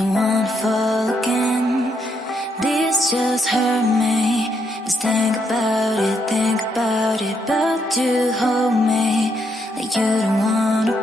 don't wanna fall again. This just hurt me. Just think about it, but you hold me like you don't wanna